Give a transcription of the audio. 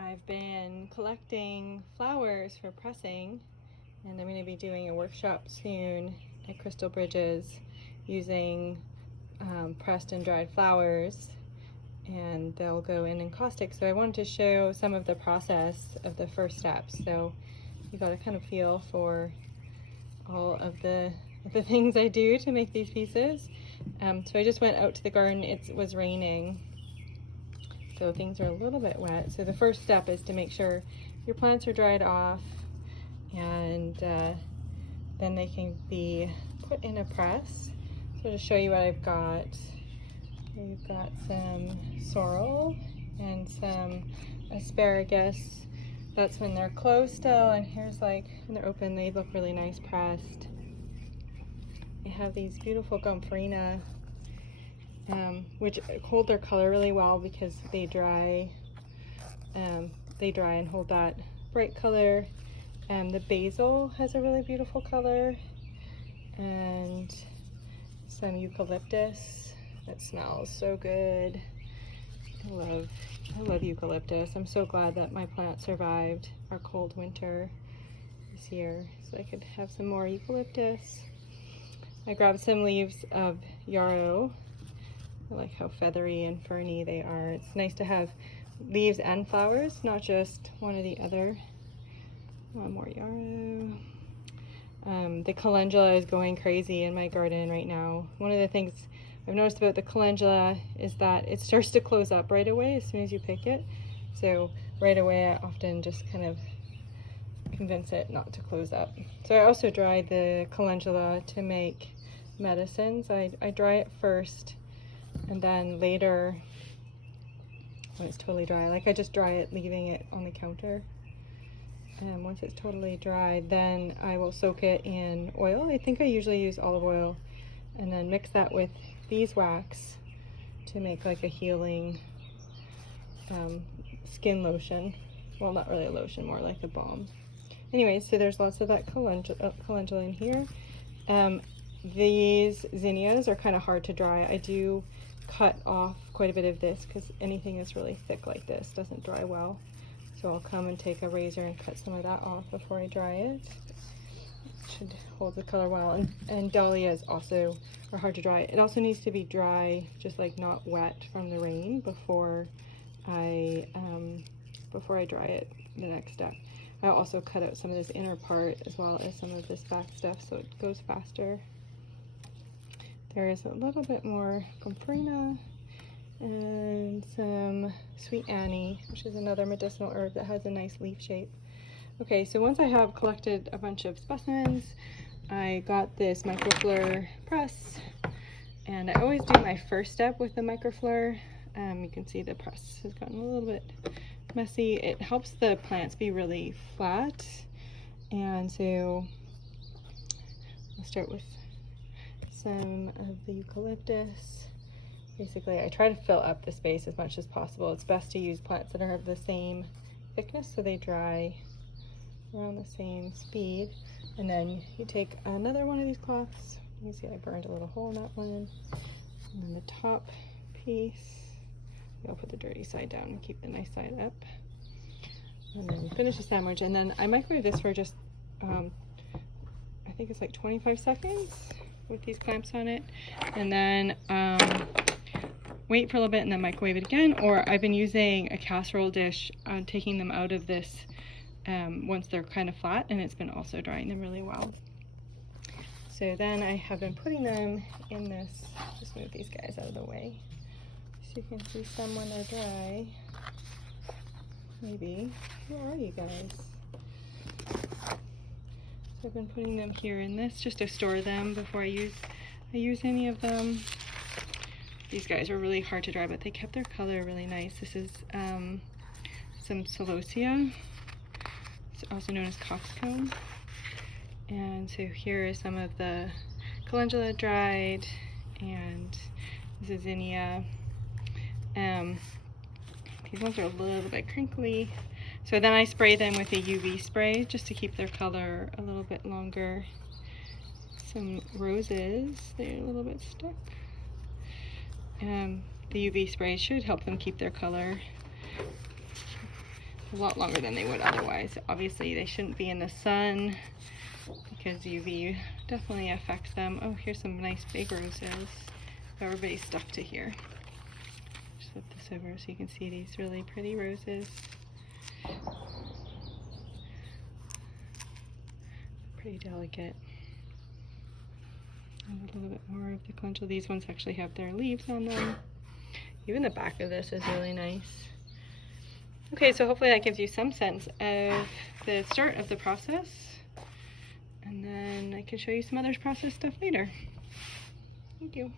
I've been collecting flowers for pressing, and I'm going to be doing a workshop soon at Crystal Bridges using pressed and dried flowers, and they'll go in encaustic. So I wanted to show some of the process of the first steps, so you got a kind of feel for all of the things I do to make these pieces. So I just went out to the garden. It was raining, so things are a little bit wet. So the first step is to make sure your plants are dried off, and then they can be put in a press. So to show you what I've got, we've got some sorrel and some asparagus. That's when they're closed still, and here's like when they're open, they look really nice pressed. I have these beautiful gomphrena, which hold their color really well because they dry and hold that bright color. The basil has a really beautiful color, and some eucalyptus that smells so good. I love eucalyptus. I'm so glad that my plant survived our cold winter this year, so I could have some more eucalyptus. I grabbed some leaves of yarrow. I like how feathery and ferny they are. It's nice to have leaves and flowers, not just one or the other. One more yarrow. The calendula is going crazy in my garden right now. One of the things I've noticed about the calendula is that it starts to close up right away as soon as you pick it. So right away I often just kind of convince it not to close up. So I also dry the calendula to make medicines. I dry it first, and then later, when it's totally dry, like I just dry it leaving it on the counter. And once it's totally dry, then I will soak it in oil. I think I usually use olive oil, and then mix that with beeswax to make like a healing skin lotion. Well, not really a lotion, more like a balm. Anyway, so there's lots of that calendula in here. These zinnias are kind of hard to dry. I do cut off quite a bit of this because anything that's really thick like this doesn't dry well. So I'll come and take a razor and cut some of that off before I dry it. It should hold the color well. And dahlias also are hard to dry. It also needs to be dry, just like not wet from the rain before I dry it the next step. I'll also cut out some of this inner part as well as some of this back stuff so it goes faster. There is a little bit more gomphrena and some sweet anise, which is another medicinal herb that has a nice leaf shape. Okay, so once I have collected a bunch of specimens, I got this microfleur press, and I always do my first step with the microfleur. You can see the press has gotten a little bit messy. It helps the plants be really flat, and so I'll start with some of the eucalyptus. Basically, I try to fill up the space as much as possible. It's best to use plants that are of the same thickness so they dry around the same speed. And then you take another one of these cloths. You see I burned a little hole in that one. And then the top piece, I'll put the dirty side down and keep the nice side up. And then finish the sandwich. And then I microwave this for just, I think it's like 25 seconds with these clamps on it. And then wait for a little bit and then microwave it again. Or I've been using a casserole dish, taking them out of this once they're kind of flat, and it's been also drying them really well. So then I have been putting them in this, just move these guys out of the way so you can see some when they're dry. Maybe. Where are you guys? So I've been putting them here in this just to store them before I use any of them. These guys are really hard to dry, but they kept their color really nice. This is some celosia. It's also known as coxcomb. And so here is some of the calendula dried, and this is zinnia. These ones are a little bit crinkly. So then I spray them with a UV spray just to keep their color a little bit longer. Some roses, they're a little bit stuck. The UV spray should help them keep their color. a lot longer than they would otherwise. Obviously they shouldn't be in the sun because UV definitely affects them. Oh, here's some nice big roses. Everybody's stuck to here. Just flip this over so you can see these really pretty roses. Pretty delicate. And a little bit more of the calendula. These ones actually have their leaves on them. Even the back of this is really nice. Okay, so hopefully that gives you some sense of the start of the process. And then I can show you some other process stuff later. Thank you.